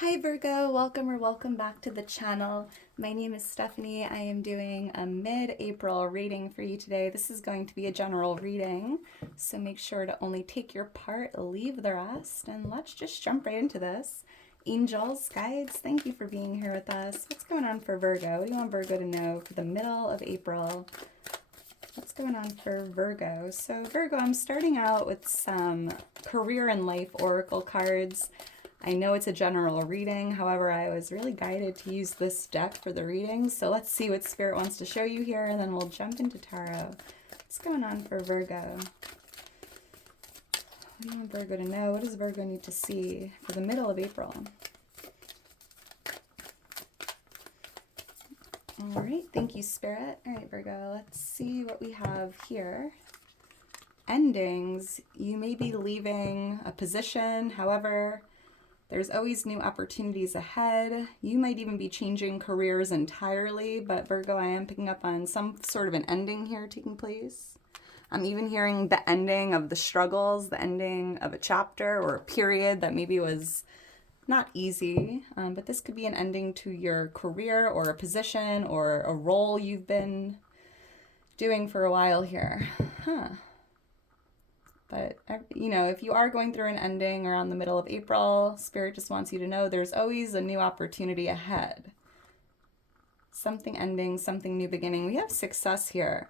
Hi Virgo, welcome or welcome back to the channel. My name is Stephanie. I am doing a mid-April reading for you today. This is going to be a general reading, so make sure to only take your part, leave the rest, and let's just jump right into this. Angels, guides, thank you for being here with us. What's going on for Virgo? What do you want Virgo to know for the middle of April? What's going on for Virgo? So Virgo, I'm starting out with some career and life oracle cards. I know it's a general reading, however, I was really guided to use this deck for the reading, so let's see what Spirit wants to show you here, and then we'll jump into Tarot. What's going on for Virgo? What do you want Virgo to know? What does Virgo need to see for the middle of April? All right, thank you, Spirit. All right, Virgo, let's see what we have here. Endings. You may be leaving a position, however, there's always new opportunities ahead. You might even be changing careers entirely, but Virgo, I am picking up on some sort of an ending here taking place. I'm even hearing the ending of the struggles, the ending of a chapter or a period that maybe was not easy, but this could be an ending to your career or a position or a role you've been doing for a while here. But, if you are going through an ending around the middle of April, Spirit just wants you to know there's always a new opportunity ahead. Something ending, something new beginning. We have success here.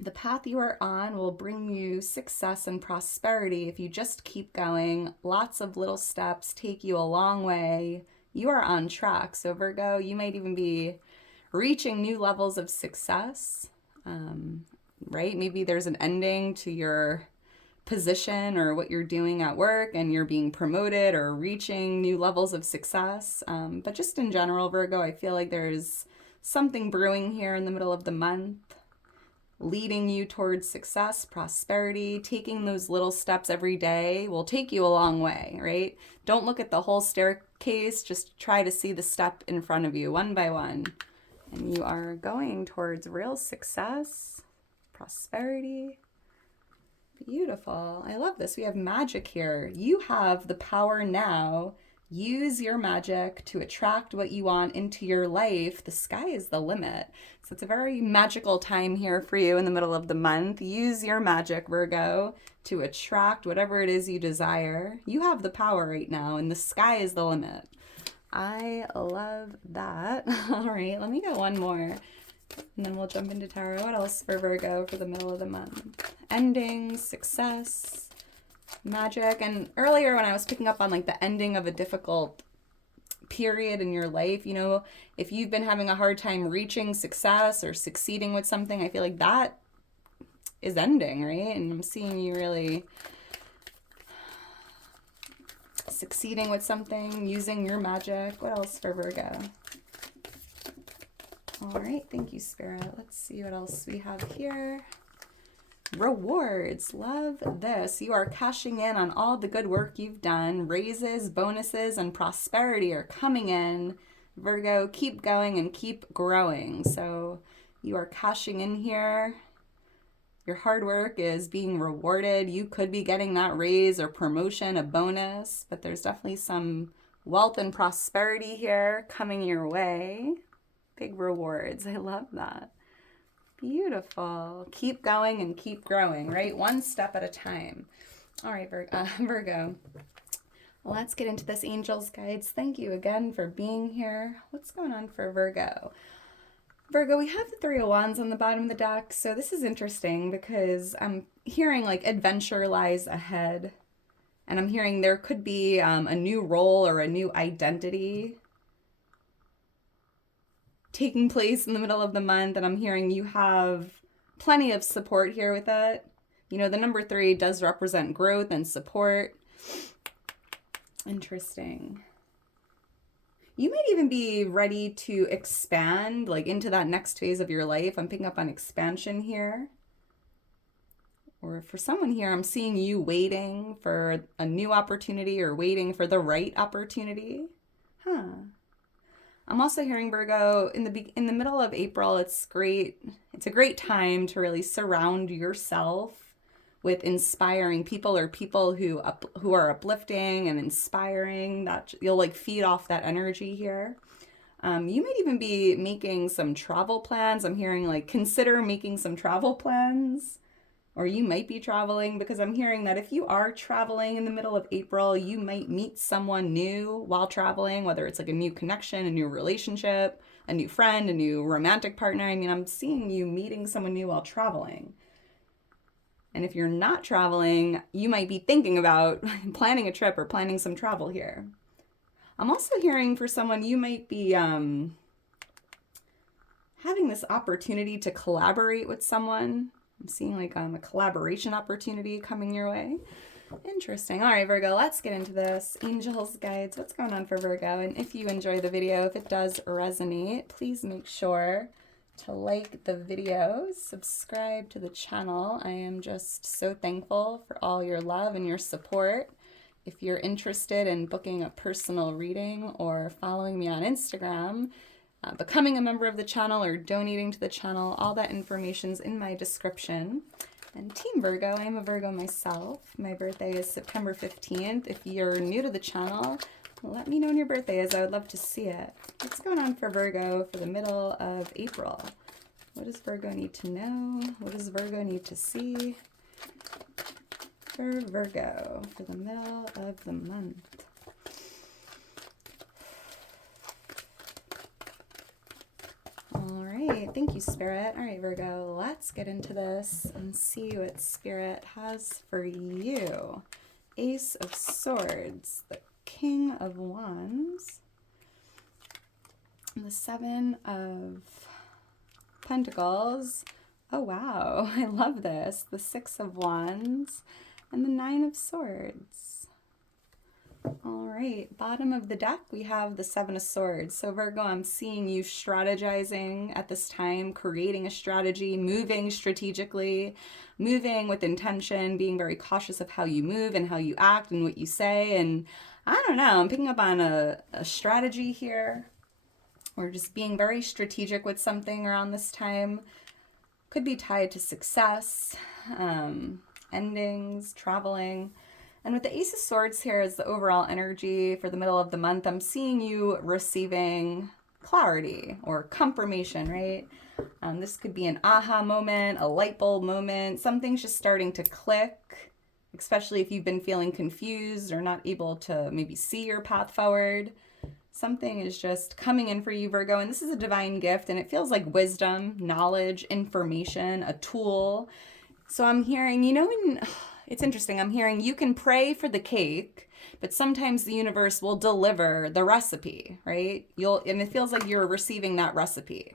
The path you are on will bring you success and prosperity if you just keep going. Lots of little steps take you a long way. You are on track. So Virgo, you might even be reaching new levels of success. Right? Maybe there's an ending to your position or what you're doing at work and you're being promoted or reaching new levels of success. But just in general, Virgo, I feel like there's something brewing here in the middle of the month, leading you towards success, prosperity. Taking those little steps every day will take you a long way, right? Don't look at the whole staircase, just try to see the step in front of you one by one. And you are going towards real success, prosperity. Beautiful. I love this. We have magic here. You have the power now. Use your magic to attract what you want into your life. The sky is the limit. So it's a very magical time here for you in the middle of the month. Use your magic, Virgo, to attract whatever it is you desire. You have the power right now, and the sky is the limit. I love that. All right, let me get one more. And then we'll jump into tarot. What else for Virgo for the middle of the month? Endings, success, magic. And earlier when I was picking up on like the ending of a difficult period in your life, if you've been having a hard time reaching success or succeeding with something, I feel like that is ending, right? And I'm seeing you really succeeding with something, using your magic. What else for Virgo? All right, thank you, Spirit. Let's see what else we have here. Rewards. Love this. You are cashing in on all the good work you've done. Raises, bonuses, and prosperity are coming in. Virgo, keep going and keep growing. So you are cashing in here. Your hard work is being rewarded. You could be getting that raise or promotion, a bonus, but there's definitely some wealth and prosperity here coming your way. Big rewards. I love that. Beautiful. Keep going and keep growing, right? One step at a time. All right, Virgo. Let's get into this, angels, guides. Thank you again for being here. What's going on for Virgo? Virgo, we have the Three of Wands on the bottom of the deck. So this is interesting because I'm hearing like adventure lies ahead. And I'm hearing there could be a new role or a new identity taking place in the middle of the month, and I'm hearing you have plenty of support here with it. The number 3 does represent growth and support. Interesting. You might even be ready to expand, like into that next phase of your life. I'm picking up on expansion here. Or for someone here, I'm seeing you waiting for a new opportunity or waiting for the right opportunity. I'm also hearing, Virgo, in the middle of April, it's great. It's a great time to really surround yourself with inspiring people or people who are uplifting and inspiring. That you'll like feed off that energy here. You might even be making some travel plans. I'm hearing like consider making some travel plans, or you might be traveling, because I'm hearing that if you are traveling in the middle of April, you might meet someone new while traveling, whether it's like a new connection, a new relationship, a new friend, a new romantic partner. I mean, I'm seeing you meeting someone new while traveling. And if you're not traveling, you might be thinking about planning a trip or planning some travel here. I'm also hearing for someone, you might be having this opportunity to collaborate with someone. I'm seeing like a collaboration opportunity coming your way. Interesting. All right, Virgo, let's get into this. Angels, guides, what's going on for Virgo? And if you enjoy the video, if it does resonate, please make sure to like the video, subscribe to the channel. I am just so thankful for all your love and your support. If you're interested in booking a personal reading or following me on Instagram, becoming a member of the channel or donating to the channel, all that information's in my description. And Team Virgo, I am a Virgo myself. My birthday is September 15th. If you're new to the channel, let me know when your birthday is. I would love to see it. What's going on for Virgo for the middle of April? What does Virgo need to know? What does Virgo need to see for Virgo for the middle of the month? All right, thank you, Spirit. All right, Virgo, let's get into this and see what Spirit has for you. Ace of Swords, the King of Wands, and the Seven of Pentacles. Oh, wow, I love this. The Six of Wands and the Nine of Swords. All right, bottom of the deck, we have the Seven of Swords. So Virgo, I'm seeing you strategizing at this time, creating a strategy, moving strategically, moving with intention, being very cautious of how you move and how you act and what you say. And I don't know, I'm picking up on a strategy here, or just being very strategic with something around this time. Could be tied to success, endings, traveling. And with the Ace of Swords here as the overall energy for the middle of the month, I'm seeing you receiving clarity or confirmation, right? This could be an aha moment, a light bulb moment. Something's just starting to click, especially if you've been feeling confused or not able to maybe see your path forward. Something is just coming in for you, Virgo, and this is a divine gift, and it feels like wisdom, knowledge, information, a tool. So I'm hearing, you know, when it's interesting, I'm hearing you can pray for the cake, but sometimes the universe will deliver the recipe, right? And it feels like you're receiving that recipe,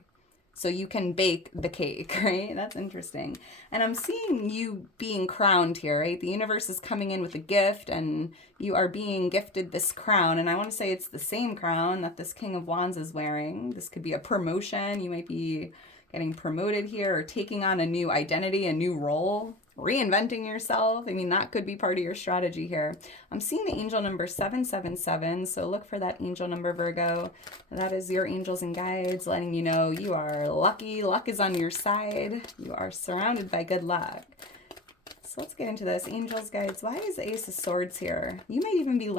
so you can bake the cake, right? That's interesting. And I'm seeing you being crowned here, right? The universe is coming in with a gift, and you are being gifted this crown. And I want to say it's the same crown that this King of Wands is wearing. This could be a promotion. You might be getting promoted here, or taking on a new identity, a new role, reinventing yourself. I mean, that could be part of your strategy here. I'm seeing the angel number 777, so look for that angel number, Virgo. That is your angels and guides letting you know you are lucky. Luck is on your side. You are surrounded by good luck. So let's get into this. Angels, guides, why is the Ace of Swords here? You might even be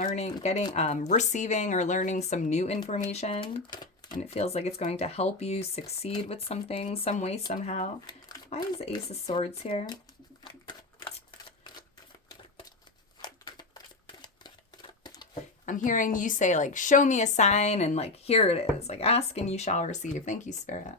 receiving or learning some new information, and it feels like it's going to help you succeed with something, some way, somehow. Why is the Ace of Swords here? I'm hearing you say, like, show me a sign, and, like, here it is. Like, ask and you shall receive. Thank you, Spirit.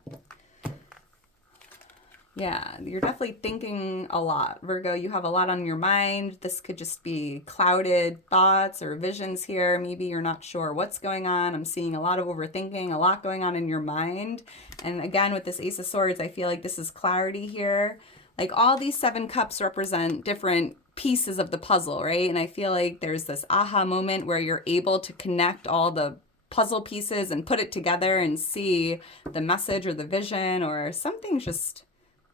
Yeah, you're definitely thinking a lot, Virgo. You have a lot on your mind. This could just be clouded thoughts or visions here. Maybe you're not sure what's going on. I'm seeing a lot of overthinking, a lot going on in your mind. And again, with this Ace of Swords, I feel like this is clarity here. Like, all these 7 cups represent different pieces of the puzzle, right? And I feel like there's this aha moment where you're able to connect all the puzzle pieces and put it together and see the message or the vision, or something's just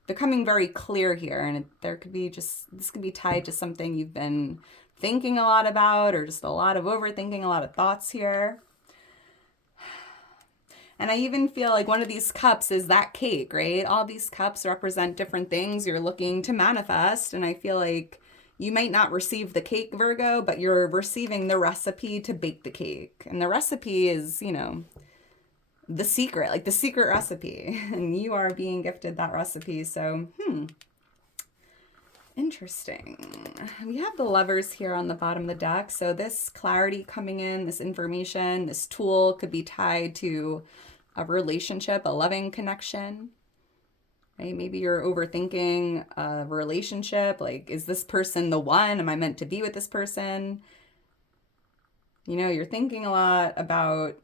becoming very clear here. And this could be tied to something you've been thinking a lot about, or just a lot of overthinking, a lot of thoughts here. And I even feel like one of these cups is that cake, right? All these cups represent different things you're looking to manifest. And I feel like you might not receive the cake, Virgo, but you're receiving the recipe to bake the cake. And the recipe is, the secret, like the secret recipe. And you are being gifted that recipe. So, interesting. We have the Lovers here on the bottom of the deck. So this clarity coming in, this information, this tool could be tied to a relationship, a loving connection. Right? Maybe you're overthinking a relationship. Like, is this person the one? Am I meant to be with this person? You're thinking a lot about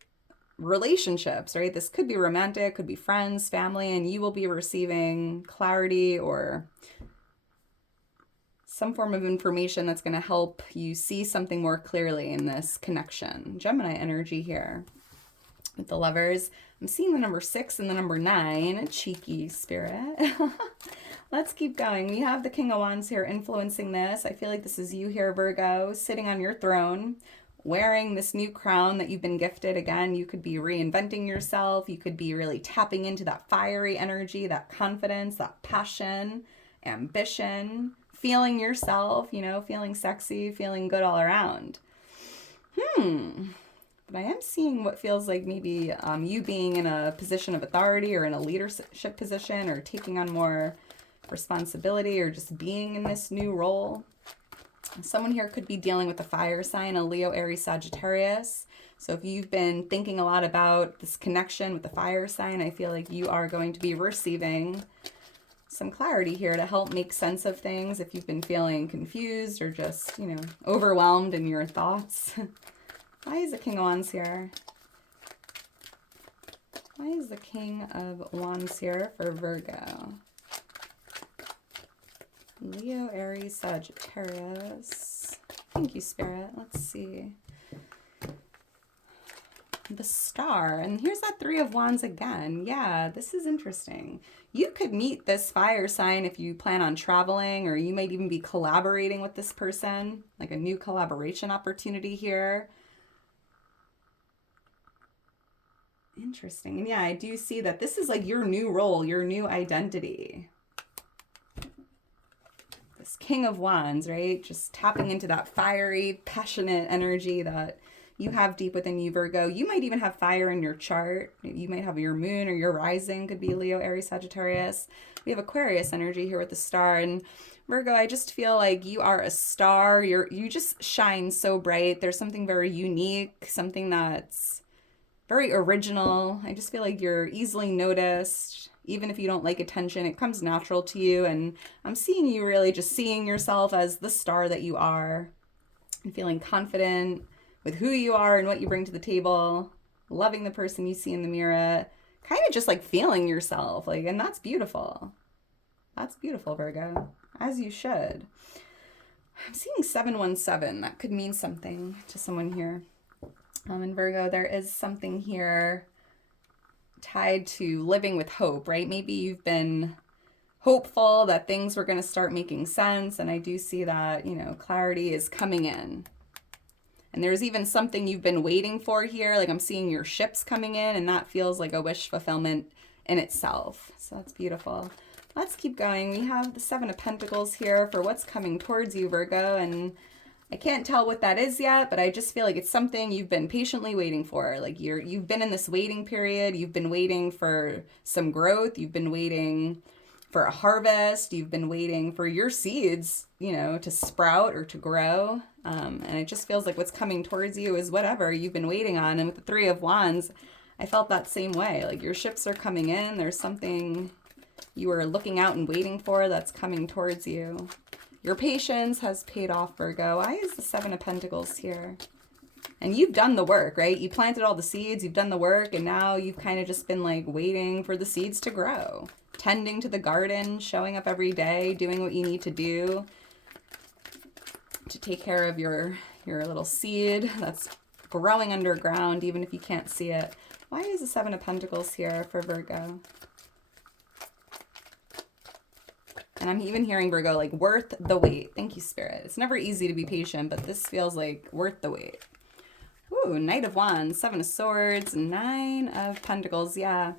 relationships, right? This could be romantic, could be friends, family, and you will be receiving clarity or some form of information that's going to help you see something more clearly in this connection. Gemini energy here with the Lovers. I'm seeing the number 6 and the number 9. A cheeky spirit. Let's keep going. We have the King of Wands here influencing this. I feel like this is you here, Virgo, sitting on your throne, wearing this new crown that you've been gifted. Again, you could be reinventing yourself. You could be really tapping into that fiery energy, that confidence, that passion, ambition, feeling yourself, feeling sexy, feeling good all around. But I am seeing what feels like maybe you being in a position of authority or in a leadership position or taking on more responsibility or just being in this new role. Someone here could be dealing with a fire sign, a Leo, Aries, Sagittarius. So if you've been thinking a lot about this connection with the fire sign, I feel like you are going to be receiving some clarity here to help make sense of things if you've been feeling confused or just, overwhelmed in your thoughts. Why is the King of Wands here? Why is the King of Wands here for Virgo? Leo, Aries, Sagittarius. Thank you, Spirit. Let's see. The Star. And here's that 3 of Wands again. Yeah, this is interesting. You could meet this fire sign if you plan on traveling, or you might even be collaborating with this person, like a new collaboration opportunity here. Interesting. And yeah, I do see that this is like your new role, your new identity. This King of Wands, right? Just tapping into that fiery, passionate energy that you have deep within you, Virgo. You might even have fire in your chart. You might have your moon or your rising could be Leo, Aries, Sagittarius. We have Aquarius energy here with the Star. And Virgo, I just feel like you are a star. You just shine so bright. There's something very unique, something that's very original. I just feel like you're easily noticed. Even if you don't like attention, it comes natural to you. And I'm seeing you really just seeing yourself as the star that you are and feeling confident with who you are and what you bring to the table, loving the person you see in the mirror, kind of just like feeling yourself. And that's beautiful. That's beautiful, Virgo, as you should. I'm seeing 717. That could mean something to someone here. In Virgo, there is something here tied to living with hope, right? Maybe you've been hopeful that things were going to start making sense. And I do see that, clarity is coming in. And there's even something you've been waiting for here. Like I'm seeing your ships coming in, and that feels like a wish fulfillment in itself. So that's beautiful. Let's keep going. We have the 7 of Pentacles here for what's coming towards you, Virgo. And I can't tell what that is yet, but I just feel like it's something you've been patiently waiting for. Like you've been in this waiting period. You've been waiting for some growth. You've been waiting for a harvest. You've been waiting for your seeds, to sprout or to grow. And it just feels like what's coming towards you is whatever you've been waiting on. And with the 3 of Wands, I felt that same way. Like your ships are coming in. There's something you were looking out and waiting for that's coming towards you. Your patience has paid off, Virgo. Why is the 7 of Pentacles here? And you've done the work, right? You planted all the seeds, you've done the work, and now you've kind of just been like waiting for the seeds to grow. Tending to the garden, showing up every day, doing what you need to do to take care of your little seed that's growing underground, even if you can't see it. Why is the 7 of Pentacles here for Virgo? And I'm even hearing, Virgo, like worth the wait. Thank you, Spirit. It's never easy to be patient, but this feels like worth the wait. Ooh, Ooh, Knight of Wands, Seven of Swords, Nine of Pentacles. Yeah.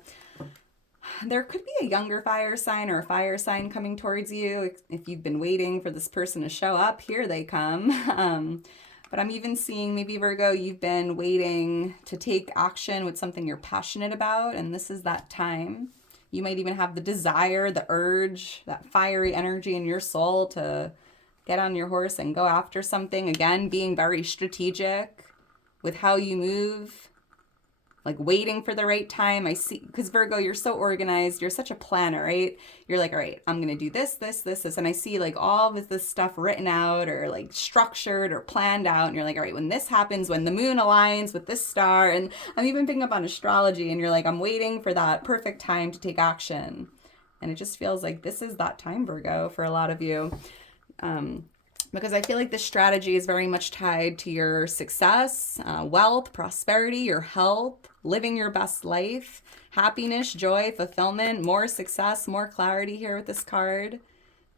There could be a younger fire sign or a fire sign coming towards you. If you've been waiting for this person to show up, here they come. But I'm even seeing maybe Virgo, you've been waiting to take action with something you're passionate about, and this is that time. You might even have the desire, the urge, that fiery energy in your soul to get on your horse and go after something. Again, being very strategic with how you move, like waiting for the right time. I see, because Virgo, you're so organized. You're such a planner, right? You're like, all right, I'm going to do this, this, this, this. And I see like all of this stuff written out or like structured or planned out. And you're like, all right, when this happens, when the moon aligns with this star, and I'm even picking up on astrology, and you're like, I'm waiting for that perfect time to take action. And it just feels like this is that time, Virgo, for a lot of you. Because I feel like this strategy is very much tied to your success, wealth, prosperity, your health, living your best life, happiness, joy, fulfillment, more success, more clarity here with this card.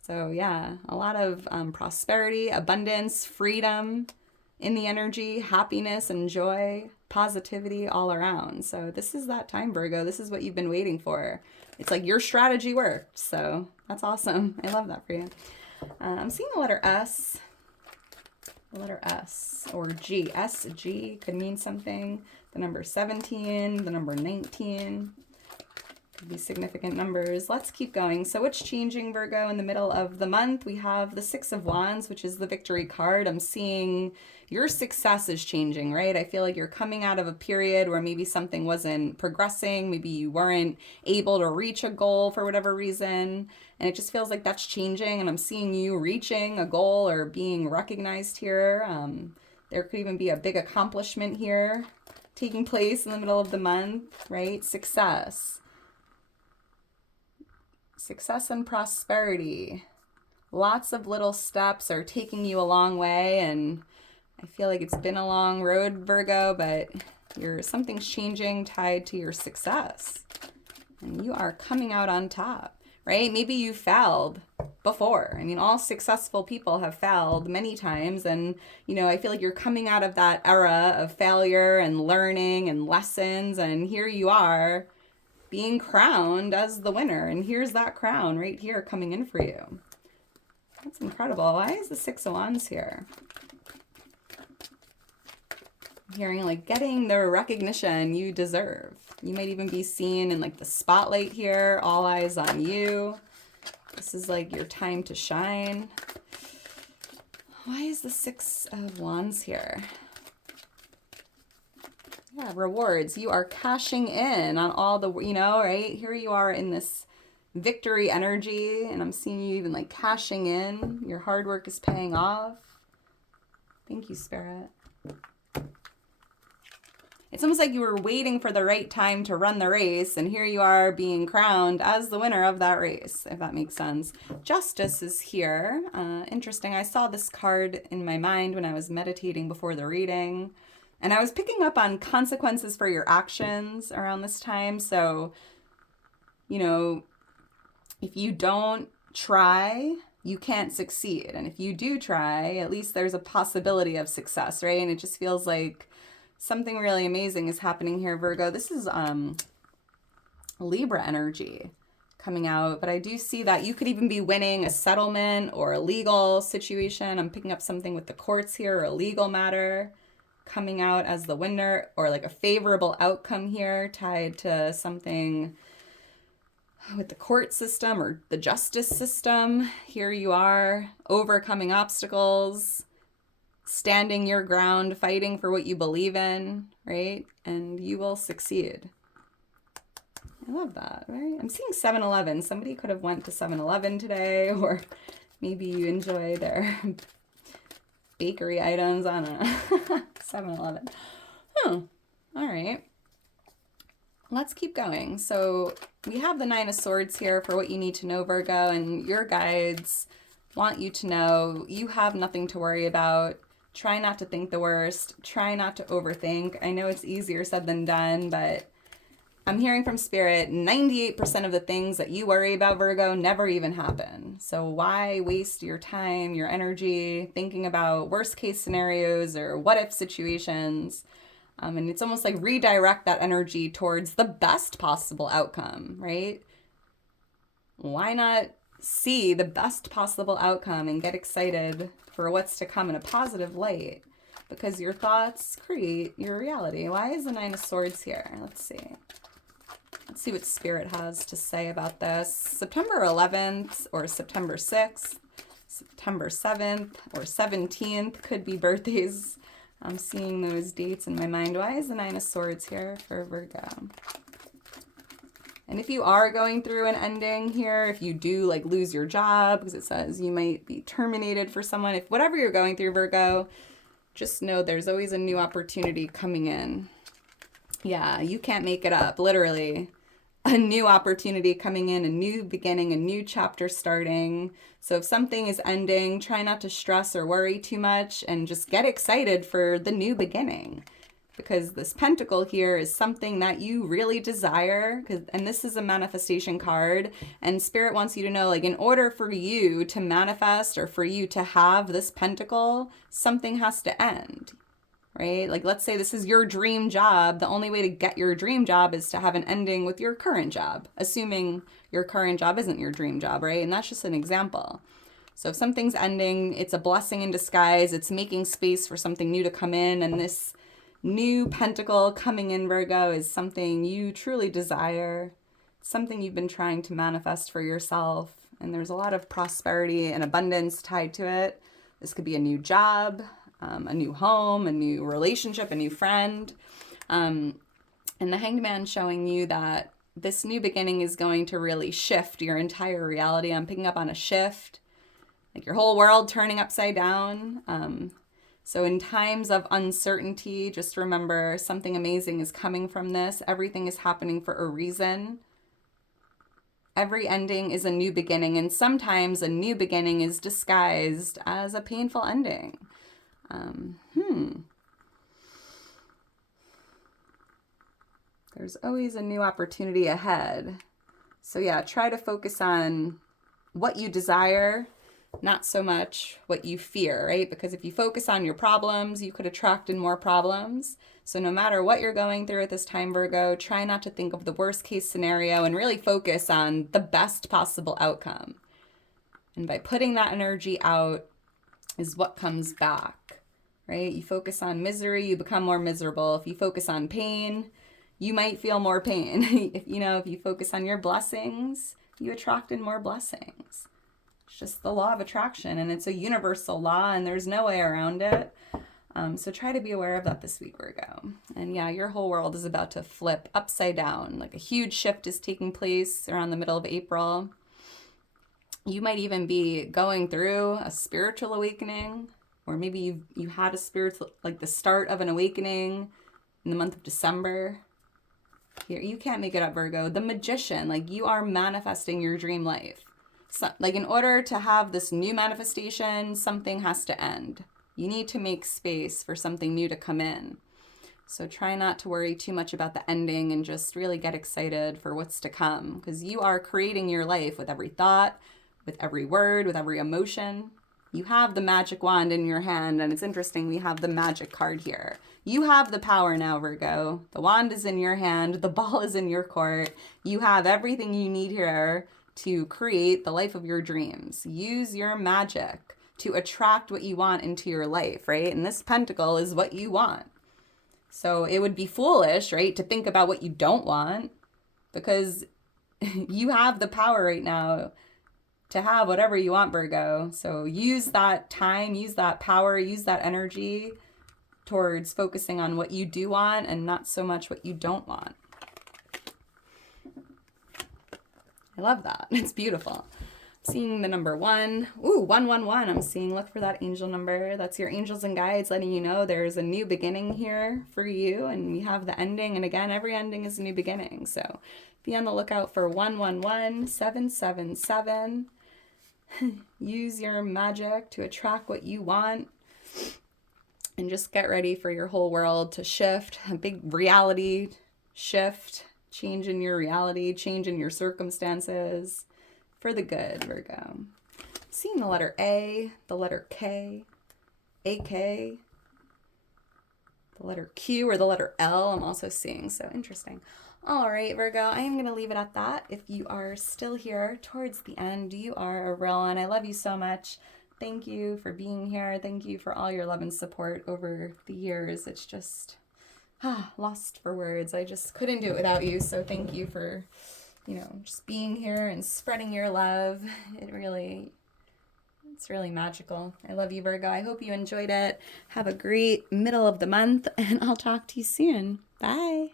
So yeah, a lot of prosperity, abundance, freedom in the energy, happiness and joy, positivity all around. So this is that time, Virgo. This is what you've been waiting for. It's like your strategy worked. So that's awesome. I love that for you. I'm seeing the letter S or G. S, G could mean something. The number 17, the number 19 could be significant numbers. Let's keep going. So what's changing, Virgo, in the middle of the month? We have the Six of Wands, which is the victory card. I'm seeing your success is changing, right? I feel like you're coming out of a period where maybe something wasn't progressing. Maybe you weren't able to reach a goal for whatever reason. And it just feels like that's changing. And I'm seeing you reaching a goal or being recognized here. There could even be a big accomplishment here taking place in the middle of the month, right? Success and prosperity. Lots of little steps are taking you a long way, and I feel like it's been a long road, Virgo, but something's changing tied to your success, and you are coming out on top, right? Maybe you failed before. I mean, all successful people have failed many times, and I feel like you're coming out of that era of failure and learning and lessons, and here you are being crowned as the winner, and here's that crown right here coming in for you. That's incredible. Why is the Six of Wands here? I'm hearing like getting the recognition you deserve. You might even be seen in like the spotlight here, all eyes on you. This is like your time to shine. Why is the Six of Wands here? Yeah, rewards. You are cashing in on all the, right? Here you are in this victory energy, and I'm seeing you even like cashing in. Your hard work is paying off. Thank you, Spirit. It's almost like you were waiting for the right time to run the race, and here you are being crowned as the winner of that race, if that makes sense. Justice is here. Interesting. I saw this card in my mind when I was meditating before the reading. And I was picking up on consequences for your actions around this time. So, if you don't try, you can't succeed. And if you do try, at least there's a possibility of success, right? And it just feels like something really amazing is happening here, Virgo. This is Libra energy coming out. But I do see that you could even be winning a settlement or a legal situation. I'm picking up something with the courts here, or a legal matter coming out as the winner, or like a favorable outcome here tied to something with the court system or the justice system. Here you are overcoming obstacles, standing your ground, fighting for what you believe in, right? And you will succeed. I love that, right? I'm seeing 7-Eleven. Somebody could have went to 7-Eleven today, or maybe you enjoy their bakery items on a 7-Eleven. All right. Let's keep going. So we have the Nine of Swords here for what you need to know, Virgo, and your guides want you to know you have nothing to worry about. Try not to think the worst. Try not to overthink. I know it's easier said than done, but I'm hearing from Spirit, 98% of the things that you worry about, Virgo, never even happen. So why waste your time, your energy, thinking about worst case scenarios or what if situations? And it's almost like redirect that energy towards the best possible outcome, right? Why not see the best possible outcome and get excited for what's to come in a positive light? Because your thoughts create your reality. Why is the Nine of Swords here? Let's see. Let's see what Spirit has to say about this. September 11th or September 6th, September 7th or 17th could be birthdays. I'm seeing those dates in my mind. Why is the Nine of Swords here for Virgo? And if you are going through an ending here, if you do like lose your job, because it says you might be terminated for someone, if whatever you're going through, Virgo, just know there's always a new opportunity coming in. Yeah, you can't make it up, literally. A new opportunity coming in, a new beginning, a new chapter starting. So if something is ending, try not to stress or worry too much and just get excited for the new beginning. Because this pentacle here is something that you really desire. And this is a manifestation card. And Spirit wants you to know, like, in order for you to manifest or for you to have this pentacle, something has to end. Right? Like, let's say this is your dream job. The only way to get your dream job is to have an ending with your current job, assuming your current job isn't your dream job, right? And that's just an example. So if something's ending, it's a blessing in disguise. It's making space for something new to come in. And this new pentacle coming in, Virgo, is something you truly desire, something you've been trying to manifest for yourself. And there's a lot of prosperity and abundance tied to it. This could be a new job, a new home, a new relationship, a new friend. And the Hanged Man showing you that this new beginning is going to really shift your entire reality. I'm picking up on a shift, like your whole world turning upside down. So in times of uncertainty, just remember something amazing is coming from this. Everything is happening for a reason. Every ending is a new beginning, and sometimes a new beginning is disguised as a painful ending. There's always a new opportunity ahead. So yeah, try to focus on what you desire, not so much what you fear, right? Because if you focus on your problems, you could attract in more problems. So no matter what you're going through at this time, Virgo, try not to think of the worst case scenario and really focus on the best possible outcome. And by putting that energy out is what comes back, right? You focus on misery, you become more miserable. If you focus on pain, you might feel more pain. If you focus on your blessings, you attract in more blessings. It's just the law of attraction, and it's a universal law, and there's no way around it. So try to be aware of that this week, Virgo. And yeah, your whole world is about to flip upside down. Like a huge shift is taking place around the middle of April. You might even be going through a spiritual awakening, or maybe you had a spiritual, like the start of an awakening in the month of December. Here, you can't make it up, Virgo. The Magician, like you are manifesting your dream life. So, like in order to have this new manifestation, something has to end. You need to make space for something new to come in. So try not to worry too much about the ending and just really get excited for what's to come, because you are creating your life with every thought, with every word, with every emotion. You have the magic wand in your hand, and it's interesting, we have the magic card here. You have the power now, Virgo. The wand is in your hand. The ball is in your court. You have everything you need here to create the life of your dreams. Use your magic to attract what you want into your life, right? And this pentacle is what you want. So it would be foolish, right, to think about what you don't want, because you have the power right now to have whatever you want, Virgo. So use that time, use that power, use that energy towards focusing on what you do want and not so much what you don't want. I love that. It's beautiful. I'm seeing the number 1. Ooh, 111. I'm seeing, look for that angel number. That's your angels and guides letting you know there's a new beginning here for you. And we have the ending. And again, every ending is a new beginning. So be on the lookout for 111, 777. Use your magic to attract what you want. And just get ready for your whole world to shift. A big reality shift. Change in your reality, change in your circumstances for the good, Virgo. Seeing the letter A, the letter K, AK, the the letter Q or the letter L I'm also seeing. So interesting. All right, Virgo, I am going to leave it at that. If you are still here towards the end, you are a real one. I love you so much. Thank you for being here. Thank you for all your love and support over the years. It's just lost for words. I just couldn't do it without you. So thank you for, just being here and spreading your love. It's really magical. I love you, Virgo. I hope you enjoyed it. Have a great middle of the month, and I'll talk to you soon. Bye.